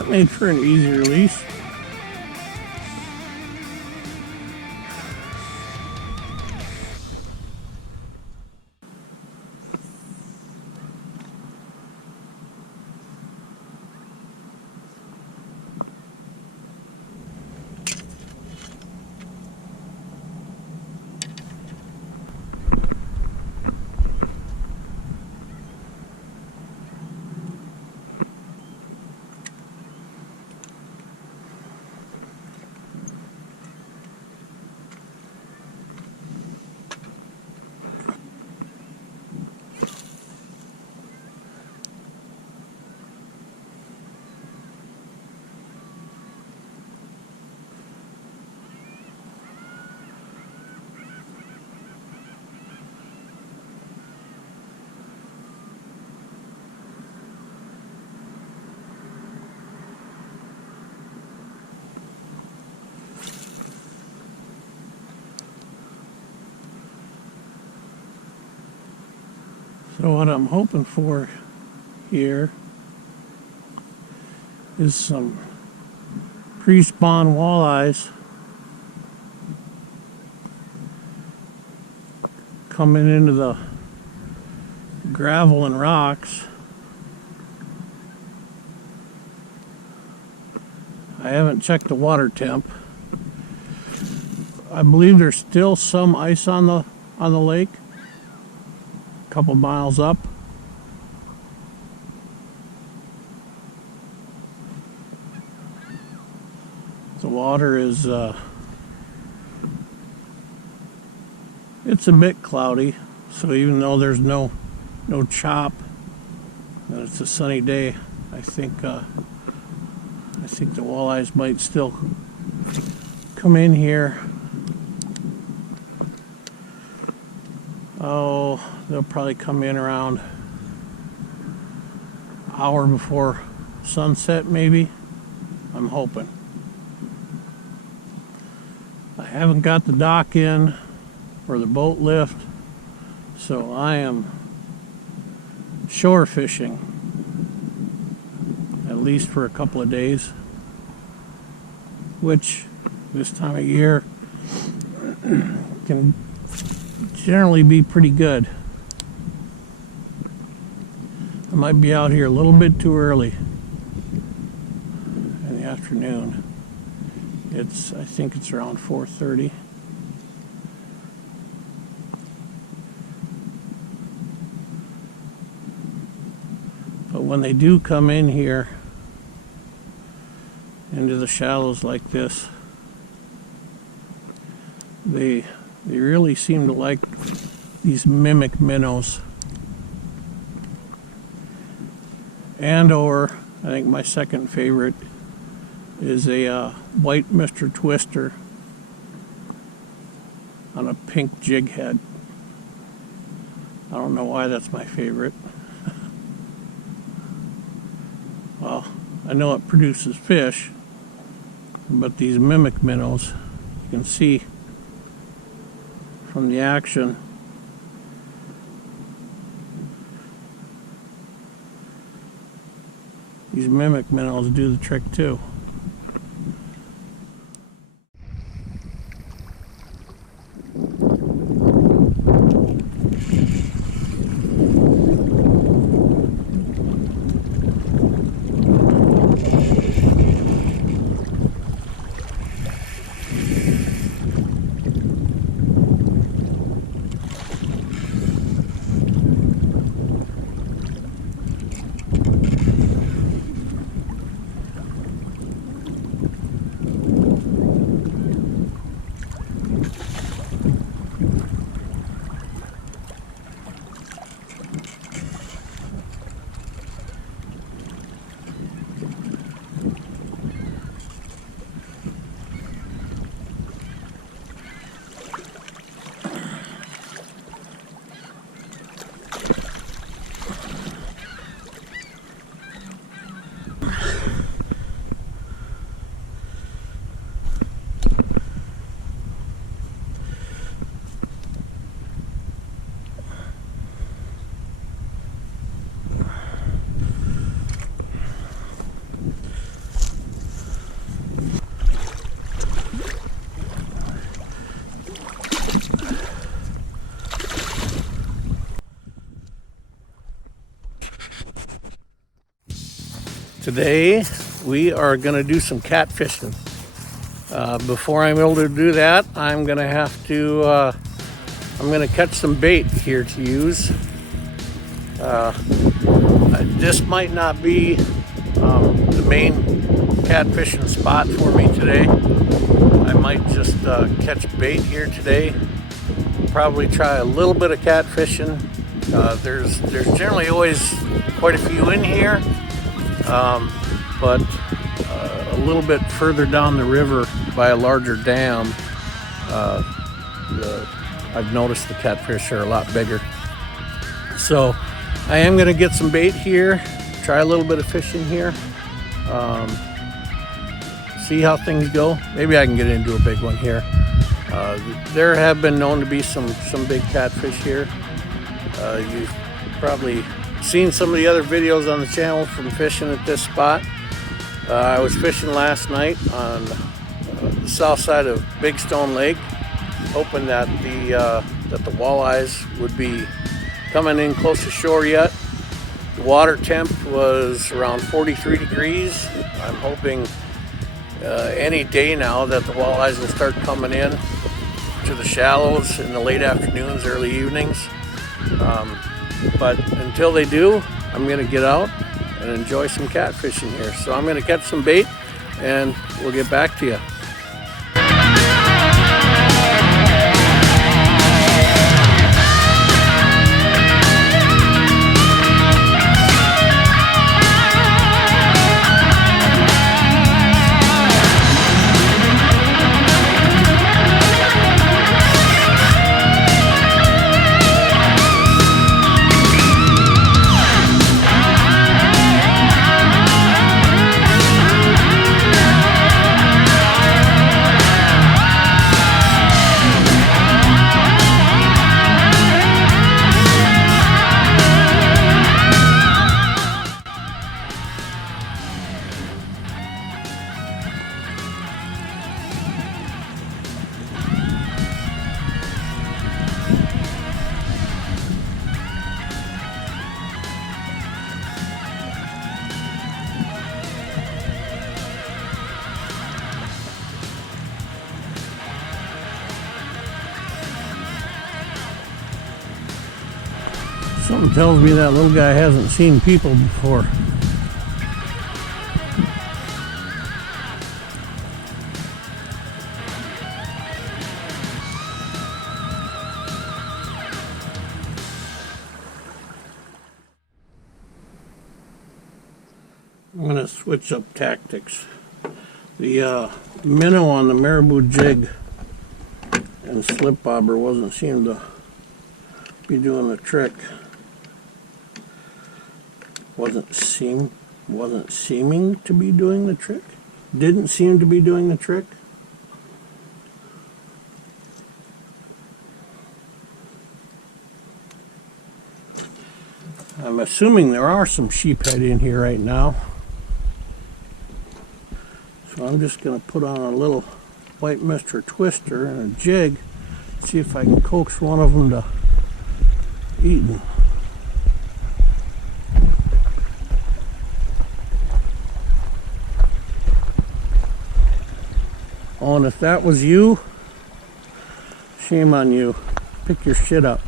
That made for an easy release. So what I'm hoping for here is some pre-spawn walleyes coming into the gravel and rocks. I haven't checked the water temp. I believe there's still some ice on the lake. Couple miles up. The water is it's a bit cloudy, so even though there's no chop and it's a sunny day, I think the walleyes might still come in here. Oh, they'll probably come in around an hour before sunset, maybe. I'm hoping. I haven't got the dock in or the boat lift, so I am shore fishing, at least for a couple of days, which this time of year can generally be pretty good. I might be out here a little bit too early in the afternoon. I think it's around 4:30. But when they do come in here into the shallows like this, they really seem to like these mimic minnows. And or I think my second favorite is a white Mr. Twister on a pink jig head. I don't know why that's my favorite. Well, I know it produces fish, but these mimic minnows, you can see from the action, these mimic minnows do the trick too. Today we are going to do some catfishing. Before I'm able to do that, I'm going to have to I'm going to catch some bait here to use. This might not be the main catfishing spot for me today. I might just catch bait here today. Probably try a little bit of catfishing. There's generally always quite a few in here, but a little bit further down the river by a larger dam, I've noticed the catfish are a lot bigger. So I am going to get some bait here, try a little bit of fishing here, see how things go. Maybe I can get into a big one here. There have been known to be some big catfish here. You've probably seen some of the other videos on the channel from fishing at this spot. I was fishing last night on the south side of Big Stone Lake, hoping that the walleyes would be coming in close to shore yet. The water temp was around 43 degrees. I'm hoping any day now that the walleyes will start coming in to the shallows in the late afternoons, early evenings. But until they do, I'm going to get out and enjoy some catfishing here. So I'm going to catch some bait and we'll get back to you. Something tells me that little guy hasn't seen people before. I'm going to switch up tactics. The minnow on the marabou jig and slip bobber wasn't seeming to be doing the trick. Wasn't seeming to be doing the trick. Didn't seem to be doing the trick. I'm assuming there are some sheephead in here right now. So I'm just going to put on a little white Mr. Twister and a jig, see if I can coax one of them to eating. Oh, and if that was you, shame on you. Pick your shit up.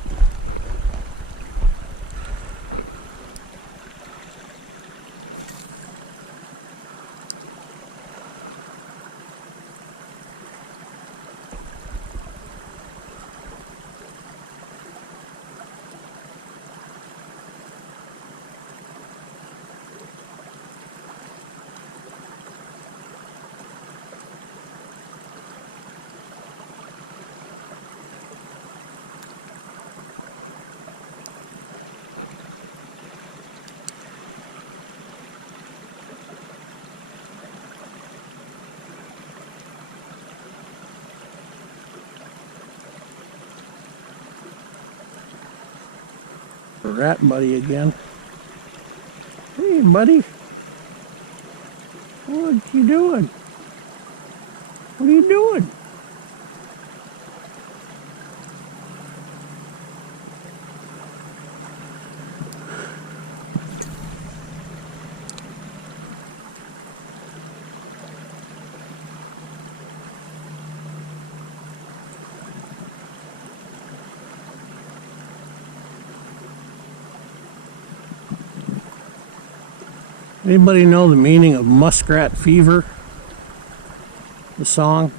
Rat buddy again. Hey buddy, what you doing? What are you doing? Anybody know the meaning of muskrat fever? The song?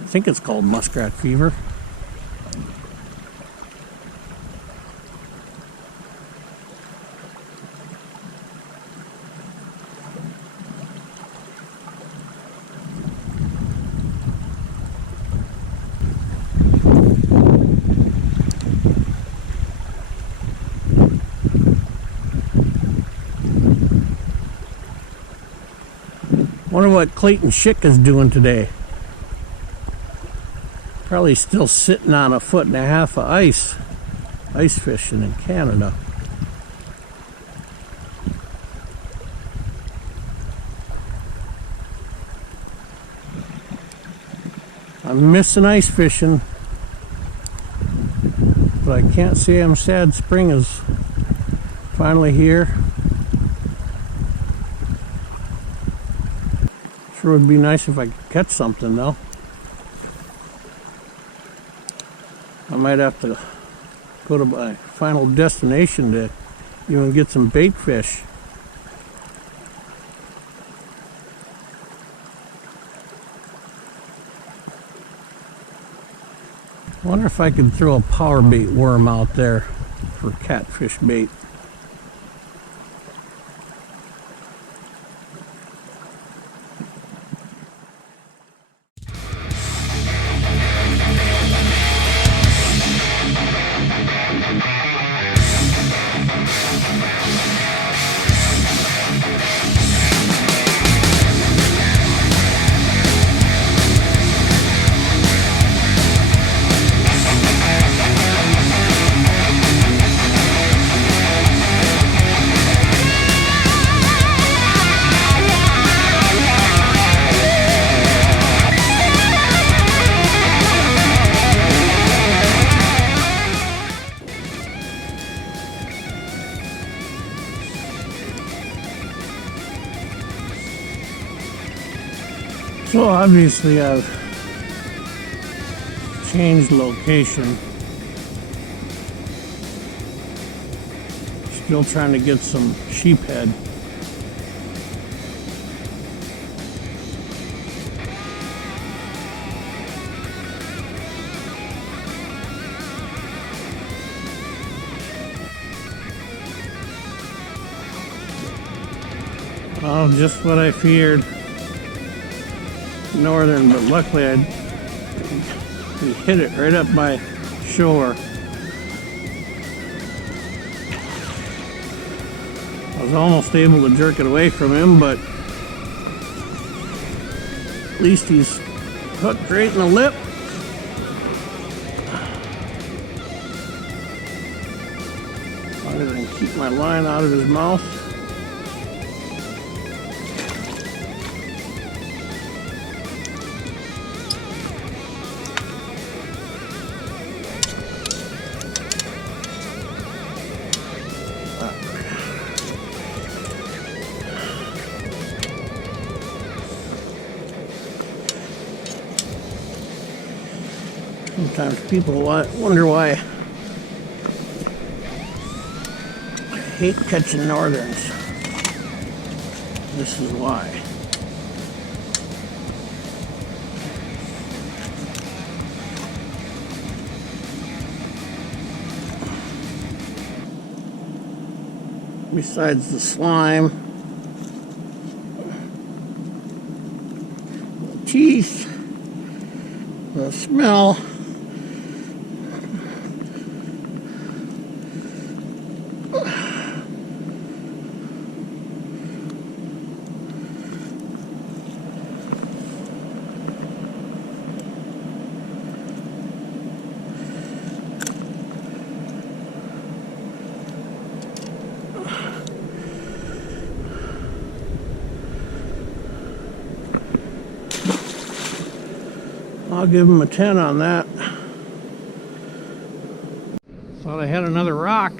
I think it's called Muskrat Fever. Wonder what Clayton Schick is doing today. Probably still sitting on 1.5 feet of ice fishing in Canada. I'm missing ice fishing, but I can't say I'm sad spring is finally here. Sure would be nice if I could catch something though. I might have to go to my final destination to even get some bait fish. I wonder if I could throw a power bait worm out there for catfish bait. So obviously I've changed location. Still trying to get some sheephead. Oh, just what I feared. Northern, but luckily we hit it right up by shore. I was almost able to jerk it away from him, but at least he's hooked right in the lip. As long as I can keep my line out of his mouth. Sometimes people wonder why I hate catching northerns. This is why. Besides the slime, the teeth, the smell. I'll give him a 10 on that. Thought I had another rock.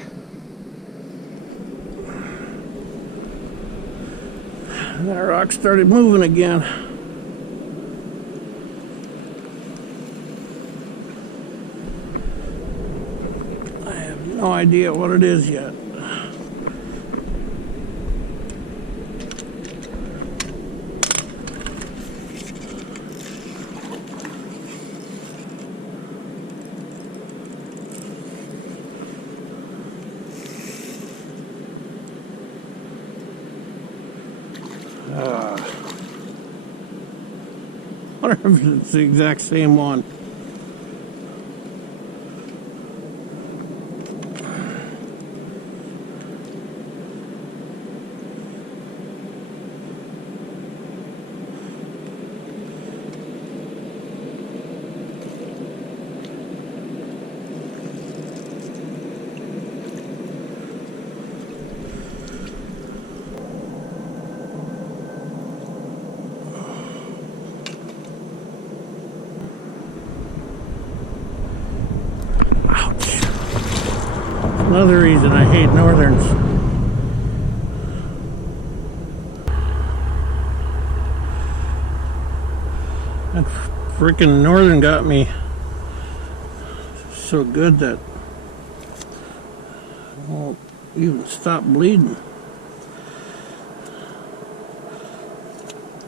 And that rock started moving again. I have no idea what it is yet. wonder if it's the exact same one. Another reason I hate northerns. That freaking northern got me so good that I won't even stop bleeding.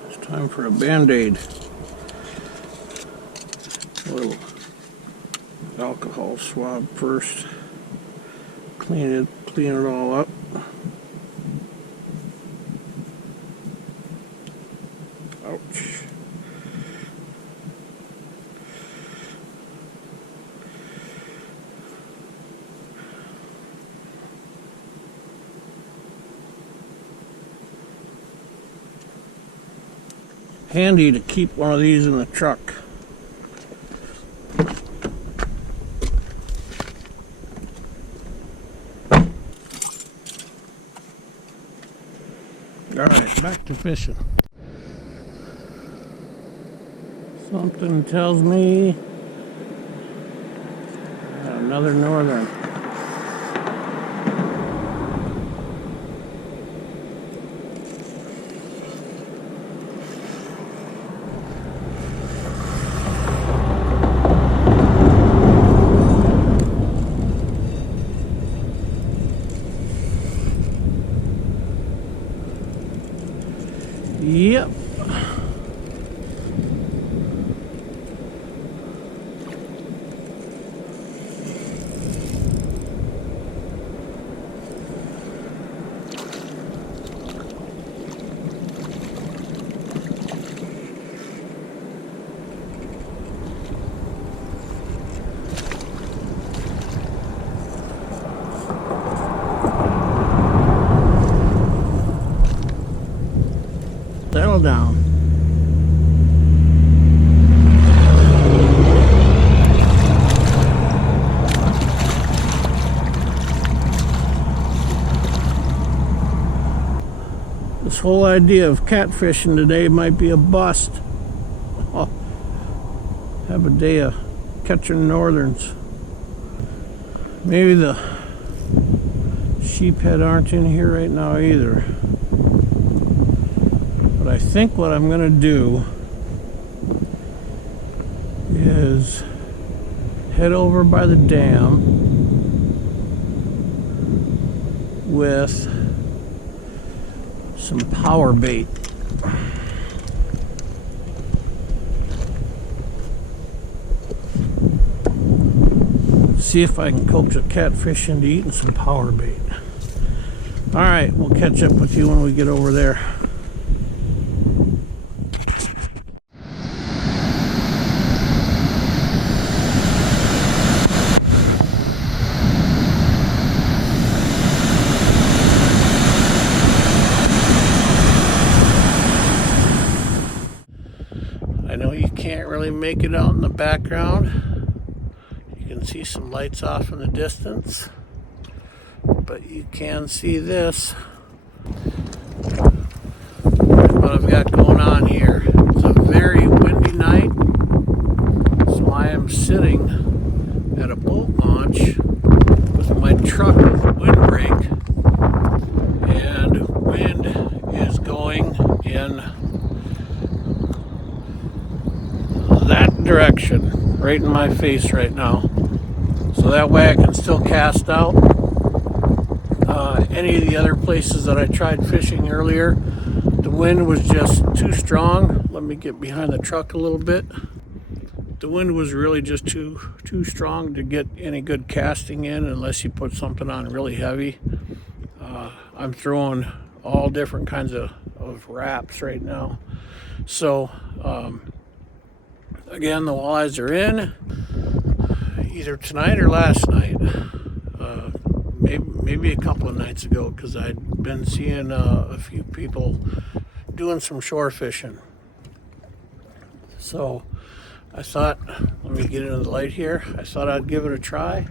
It's time for a Band-Aid. A little alcohol swab first. Clean it all up. Ouch. Handy to keep one of these in the truck. Alright, back to fishing. Something tells me another northern. Yep. Settle down. This whole idea of catfishing today might be a bust. I'll have a day of catching northerns. Maybe the sheephead aren't in here right now either. But I think what I'm gonna do is head over by the dam with some power bait. See if I can coax a catfish into eating some power bait. Alright, we'll catch up with you when we get over there. I know you can't really make it out in the background. You can see some lights off in the distance, but you can see this. Here's what I've got going on here. It's a very windy night, so I am sitting at a boat launch with my truck windbreak, and wind is going in that direction, right in my face right now. So that way I can still cast out. Any of the other places that I tried fishing earlier, the wind was just too strong. Let me get behind the truck a little bit. The wind was really just too strong to get any good casting in unless you put something on really heavy. I'm throwing all different kinds of wraps right now. So Again, the walleyes are in either tonight or last night. Maybe a couple of nights ago, because I'd been seeing a few people doing some shore fishing. So I thought, let me get into the light here. I thought I'd give it a try.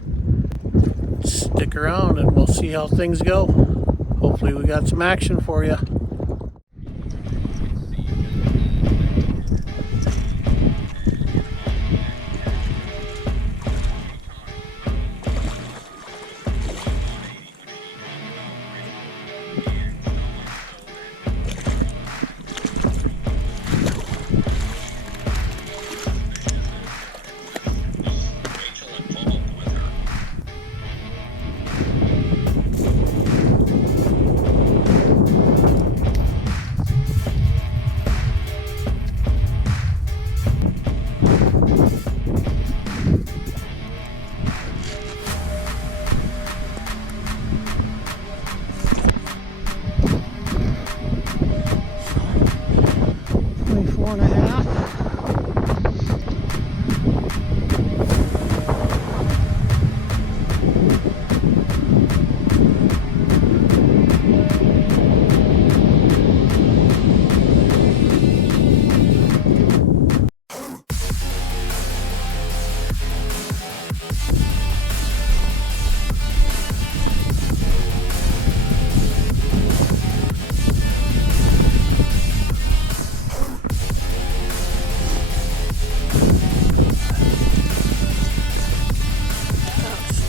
Stick around and we'll see how things go. Hopefully we got some action for you.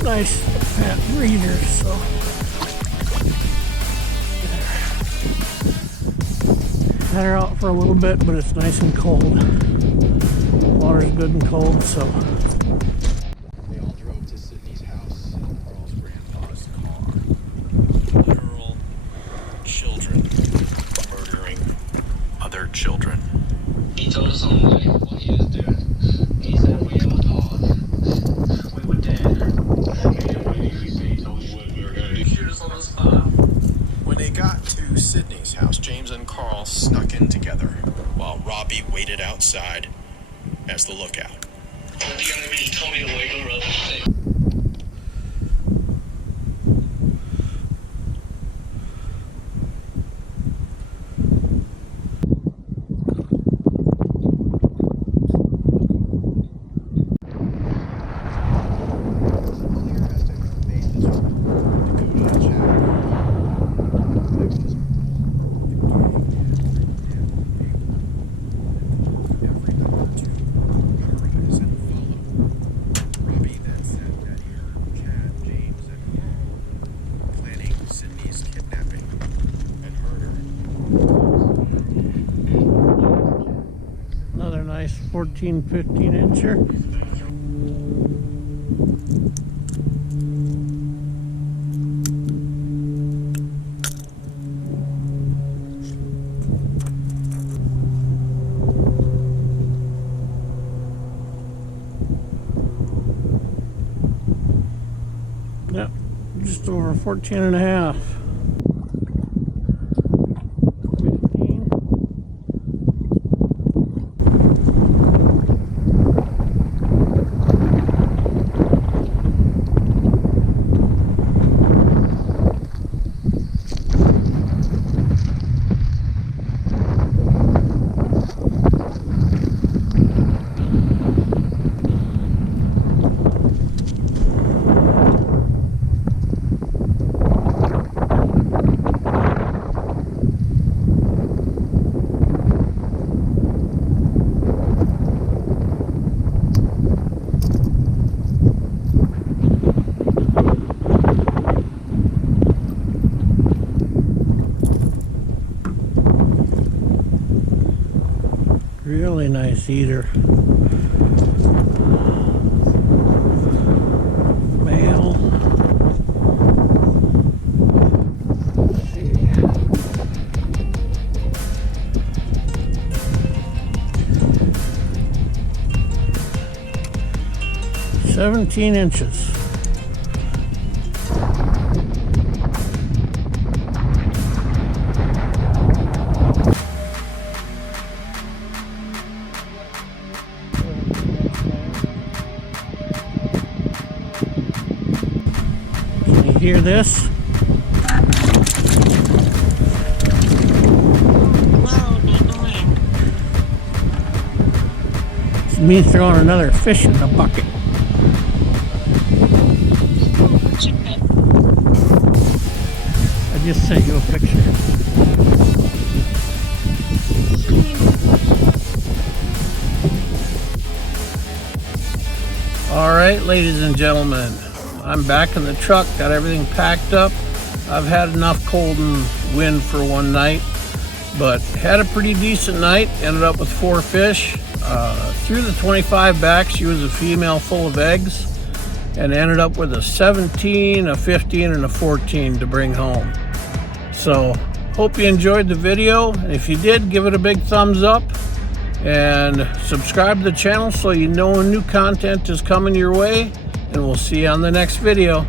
Nice fat breeder, so had her out for a little bit, but it's nice and cold. Water's good and cold, so they all drove to Sydney's house in Carl's grandpa's car. Literal children murdering other children. He told us on the way what he was doing. He said we have a dog. We were dead. Shoot us on the spot. When they got to Sydney's house, James and Carl snuck in together while Robbie waited outside as the lookout. He told me to wake her up. another nice 14, 15 incher. Yep, just over 14 and a half. 15. Really nice eater. Male. Let's see. 17 inches. hear this? It's me throwing another fish in the bucket. I just sent you a picture. All right, ladies and gentlemen, I'm back in the truck, got everything packed up. I've had enough cold and wind for one night, but had a pretty decent night. Ended up with 4 fish. Threw the 25 back. She was a female full of eggs, and ended up with a 17, a 15, and a 14 to bring home. So, hope you enjoyed the video. If you did, give it a big thumbs up. And subscribe to the channel so you know when new content is coming your way. And we'll see you on the next video.